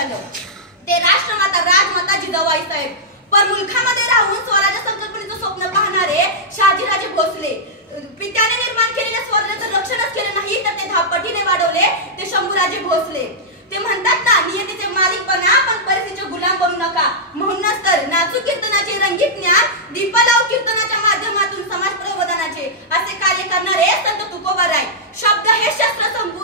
झालं ते राष्ट्रमाता राजमाता जिजाबाई साहेब. पण मुलखामध्ये राहून स्वराज्य संकल्पनेचं स्वप्न पाहणारे शहाजीराजे भोसले. पित्याने निर्माण केलेल्या स्वराज्याचं रक्षणच केलं नाही तर ते धापटीने वाढवले ते शंभूराजे भोसले. ते म्हणतात ना, नियतीचे मालिकपणा पण परिस्थितीचे गुलाम बनू नका. म्हणूनच तर नाचू कीर्तनाचे रंगीत ज्ञान, दीपालाव कीर्तनाच्या माध्यमातून समाज प्रबोधनाचे असे कार्य करणारे संत तुकोबाराय. शब्द हे शस्त्र समजून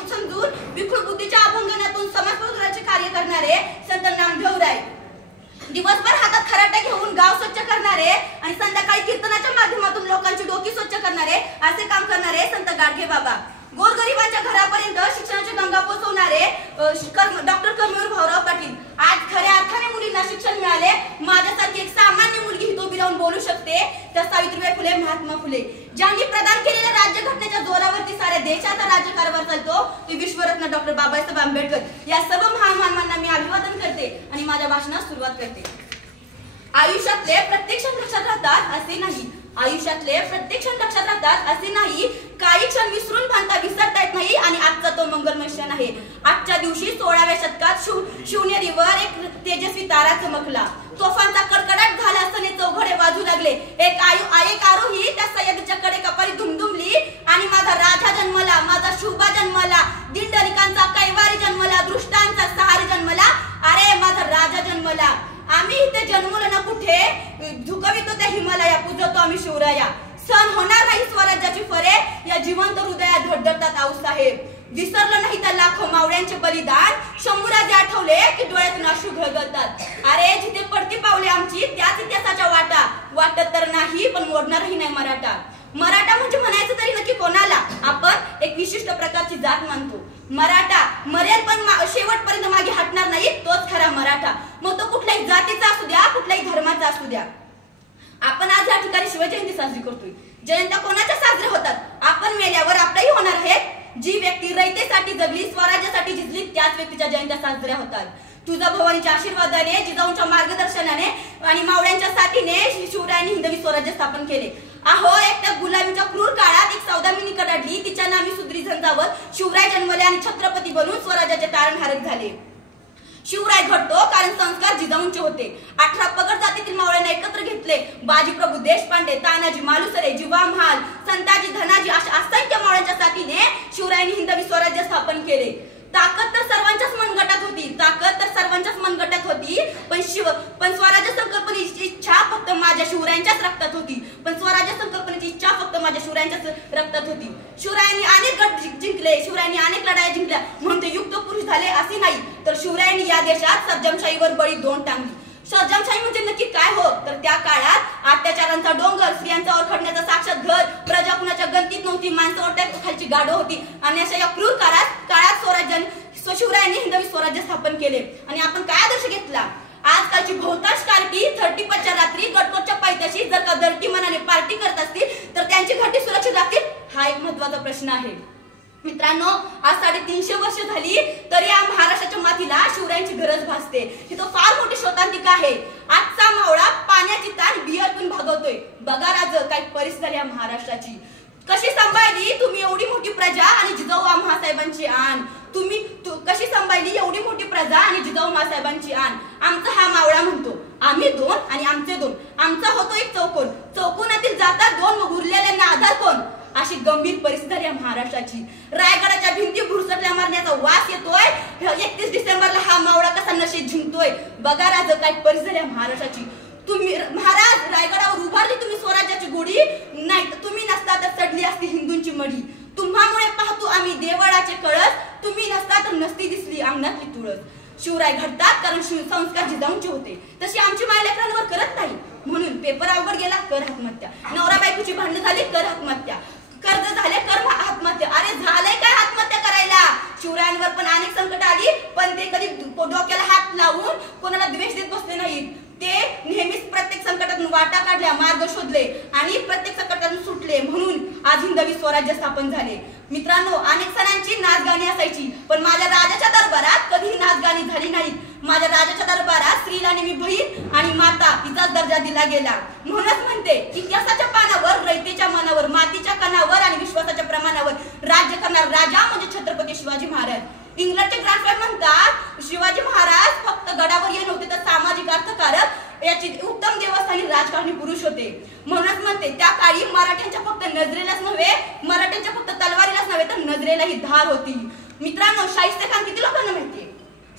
विखुर बुद्धीच्या अभंगनातून समाज प्रबोधनाचे कार्य करणारे संत नामदेवराय. दिवसभर हातात खराटे घेऊन गाव स्वच्छ करणारे आणि संध्याकाळी कीर्तनाच्या माध्यमातून लोकांची डोकी स्वच्छ करणारे असे काम करणारे संत गाडगे बाबा. गोरगरिबांच्या घरापर्यंत शिक्षणाची गंगा पोहोचवणारे डॉक्टर कर्मवीर भाऊराव पाटील. आज खऱ्या अर्थाने मुलींना शिक्षण मिळाले. माझ्यासारखी एक सामान्य मुलगी ही उभी राहून बोलू शकते त्या सावित्रीबाई फुले, महात्मा फुले. ज्यांनी प्रदान केलेल्या राज्यघटनेच्या जोरावरती साऱ्या देशाचा राज्यकारभार चालतो ते विश्वरत्न डॉक्टर बाबासाहेब आंबेडकर. या सर्व महामानवांना मी अभिवादन करते आणि माझ्या भाषणास सुरुवात करते. आयुष्यातले प्रत्येक क्षण लक्षात राहतात असे नाही. आयुष्यातले प्रत्येक क्षण लक्षात राहतात असे नाही. काही क्षण विसरून भानता विसरता येत नाही आणि आजचा तो मंगलमय क्षण आहे. आजच्या दिवशी 16व्या शतकात शिवनेरीवर एक तेजस्वी तारा चमकला. तोफांचा कडकडाट झाला, सने चौघडे वाजू लागले. एक आरोही त्या सह्याद्रीच्या कडे कपारी धुमधुमली आणि माझा राजा जन्मला, माझा शुभा जन्मला, दिंडलिकांचा कैवारी जन्मला, दृष्टांचा सहारी जन्मला, अरे माझा राजा जन्मला. आम्ही इथे जन्मलो ना कुठे, झुकवितो त्या हिमालया, पूजतो आम्ही शिवराया. सण होणार नाही स्वराज्याची फरे, या जिवंत हृदयात धडधडतात आऊसाहेब. विसरलं नाही त्या लाखो मावळ्यांचे बलिदान, शंभूराजे आठवले की डोळ्यातून अश्रू गळगळतात. अरे जिथे पडती पावले आमची त्याच इतिहासाच्या वाटा. वाटत तर नाही पण मोडणारही नाही मराठा. मराठा म्हणजे म्हणायचं तरी नक्की कोणाला? आपण एक विशिष्ट प्रकारची जात मानतो. मराठा मरेल पण शेवटपर्यंत मागे हटणार नाही, तोच खरा मराठा. मग तो कुठल्याही जातीचा असू द्या, कुठल्याही धर्माचा असू द्या. आपण आज या ठिकाणी शिवजयंती साजरी करतोय. जयंत्या कोणाच्या साजऱ्या होतात? आपण मेल्यावर आपल्याही होणार आहेत. जी व्यक्ती रयतेसाठी जगली, स्वराज्यासाठी झिजली, त्याच व्यक्तीच्या जयंत्या साजऱ्या होतात. तुझा भवानीच्या आशीर्वादाने, जिजाऊंच्या मार्गदर्शनाने आणि मावळ्यांच्या साथीने शिवरायांनी हिंदवी स्वराज्य स्थापन केले. अहो, एक त्या गुलामीच्या क्रूर काळात एक सौदामिनी कडाडली, तिच्या नामी सुद्री झंझावत शिवराय जन्मले आणि छत्रपती बनून स्वराज्याचे तारणहारक झाले. शिवराय घडतो कारण संस्कार जिजाऊंचे होते. 18 पगड जातीतील मावळ्यांना एकत्र घेतले. बाजीप्रभू देशपांडे, तानाजी मालुसरे, जीवा महाल, संताजी धनाजी अशा असंख्य मावळ्यांच्या साथीने शिवरायांनी हिंदवी स्वराज्य स्थापन केले. ताकद तर सर्वांच्याच मनगटात होती, पण स्वराज्य संकल्पनेची इच्छा फक्त माझ्या शिवरायांच्याच रक्तात होती. शिवरायांनी अनेक गट जिंकले, शिवरायांनी अनेक लढाया जिंकल्या म्हणून ते युक्त पुरुष झाले असे नाही, तर शिवरायांनी या देशात सर्जमशाहीवर बळी दोन टांगली. सर्जमशाही म्हणजे नक्की काय हो? तर त्या काळात अत्याचारांचा डोंगर, स्त्रियांचा ओरखडण्याचा साक्षात घर, प्रजा कुणाच्या गणतीत नव्हती, माणसावर खालची गाडो होती आणि अशा या क्रूर काळात शिवरायांनी हिंदवी स्वराज्य स्थापन केले. आणि आपण काय आदर्श घेतला? आजकालची बहुतांश कार्टी 31च्या रात्री गटकोटच्या पायथ्याशी जर का दर्टी मनाने पार्टी करत असतील तर त्यांची घरटी सुरक्षित राहतील? हा एक महत्वाचा प्रश्न आहे. मित्रांनो, आज 350 वर्ष झाली तरी या महाराष्ट्राच्या मातीला शिवरायांची गरज भासते. ही तो फार मोठी शोधांतिका आहे. आजचा मावळा पाण्याची ताण बियर पिऊन भागवतोय. बघा राज, काय परिस्थिती झाली या महाराष्ट्राची. कशी सांभाळली तुम्ही एवढी मोठी प्रजा आणि जिजाऊ आम्हासाहेबांची आण. तुम्ही कशी सांभाळली एवढी मोठी प्रजा आणि जिजाऊ मासाहेबांची आण. आमचा हा मावळा म्हणतो आम्ही दोन आणि आमचे दोन. आमचा होतो एक चौकोन, चौकोनातील जातात दोन, मग उरलेल्यांना आधार कोण? अशी गंभीर परिस्थिती आहे महाराष्ट्राची. रायगडाच्या भिंती भुरसटल्या मारण्याचा वास येतोय. 31 डिसेंबरला हा मावळा कसा नशेत झिंकतोय. बघा राज, काय परिस्थिती आहे महाराष्ट्राची. तुम्ही महाराज रायगडावर उभारली तुम्ही स्वराज्याची गोडी, नाही तर तुम्ही नसता तर चढली असती हिंदूंची मडी. तुम्हामुळे पाहतो आम्ही देवळाचे कळस, तुम्ही नसता तर नसती दिसली अंगणातली तुळस. शिवराय घडतात कारण संस्कार जिजाऊंचे होते, तशी आमची माय लेकरांवर करत नाही. म्हणून पेपर अवघड गेला, कर आत्महत्या. नवरा बायकोची भांडण झाली, कर आत्महत्या. कर्ज झाले, कर आत्महत्या. अरे झालंय काय आत्महत्या करायला? शिवरायांवर पण अनेक संकट आली, पण ते कधी डोक्याला हात लावून कोणाला द्वेष देत बसले नाहीत. ते नेहमीच प्रत्येक संकटातून वाटा काढल्या, मार्ग शोधले आणि प्रत्येक संकटातून सुटले. म्हणून आज हिंदवी स्वराज्य स्थापन झाले. मित्रांनो, अनेक सणांची नाचगाणी असायची, पण माझ्या राजाच्या दरबारात कधीही नाचगाणी झाली नाहीत. माझ्या राजाच्या दरबारात स्त्रीला नेहमी बहीण आणि माता हिचाच दर्जा दिला गेला. म्हणूनच म्हणते, इतिहासाच्या पानावर, रयतेच्या मनावर, मातीच्या कणावर आणि विश्वासाच्या प्रमाणावर राज्य करणारा राजा म्हणजे छत्रपती शिवाजी महाराज. इंग्लंडचे ग्रँडस्लॅम म्हणतात शिवाजी महाराज मित्रांनो, शाहिस्ते खान किती लोकांना माहिती आहे?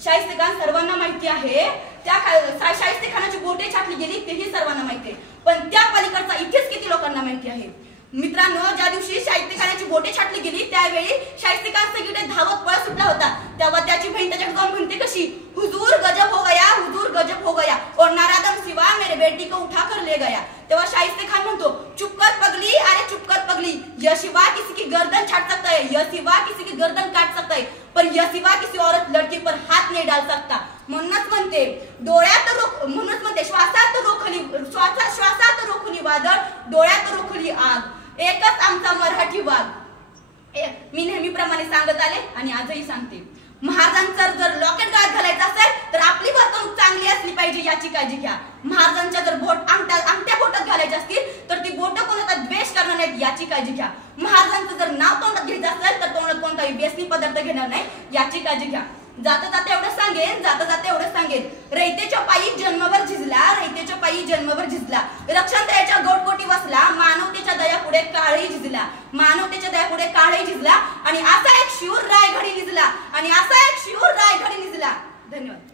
शाहिस्ते खान सर्वांना माहिती आहे. त्या शाहिस्ते खानाची बोटे छाटली गेली तेही सर्वांना माहिती आहे. पण त्या पलीकडचा इतिहास किती लोकांना माहिती आहे? मित्रांनो, ज्या दिवशी शाहिस्ते खानाची बोटे छाटली गेली त्यावेळी शाहिस्ते खान सगळीकडे धावत पळ सुटला होता. तेव्हा त्याची बहीण त्याच्याकडे जाऊन म्हणते कशी, हुजूर गजब हो गया, हुजूर गजब हो गया, और नारादम सिवा मेरे बेटी को उठा कर ले गया. तेव्हा शाहिस्ते खान म्हणतो, चुप कर पगली, अरे चुप कर पगली, यह सिवा किसी की गर्दन छाट सकता है, यह सिवा किसी की गर्दन काट सकता है, पर यह सिवा किसी औरत लड़की पर हात नहीं डाल सकता. म्हणूनच म्हणते डोळ्यात म्हणूनच म्हणते श्वासात रोखली वादळ, डोळ्यात रोखली आग, एकच आमचा मराठी वाघ. मी नेहमीप्रमाणे सांगत आले आणि आजही सांगते, महाराजांचं जर लॉकेट गळ्यात घालायचं असेल तर आपली वर्तणूक चांगली असली पाहिजे याची काळजी घ्या. महाराजांच्या जर अंगठ्या बोटात घालायची असतील तर ती बोट कोणाचा द्वेष करणार नाहीत याची काळजी घ्या. महाराजांचं जर नाव तोंडात घ्यायचं असेल तर तोंडात कोणताही व्यसनी पदार्थ घेणार नाही याची काळजी घ्या. जाता जाता एवढं सांगेन, रयतेच्या पायी जन्मभर झिजला, रक्षण द्यायच्या गोटकोटी वसला, मानवतेच्या दयापुढे काळही झिजला, आणि असा एक शिवर रायगडी निजला. धन्यवाद.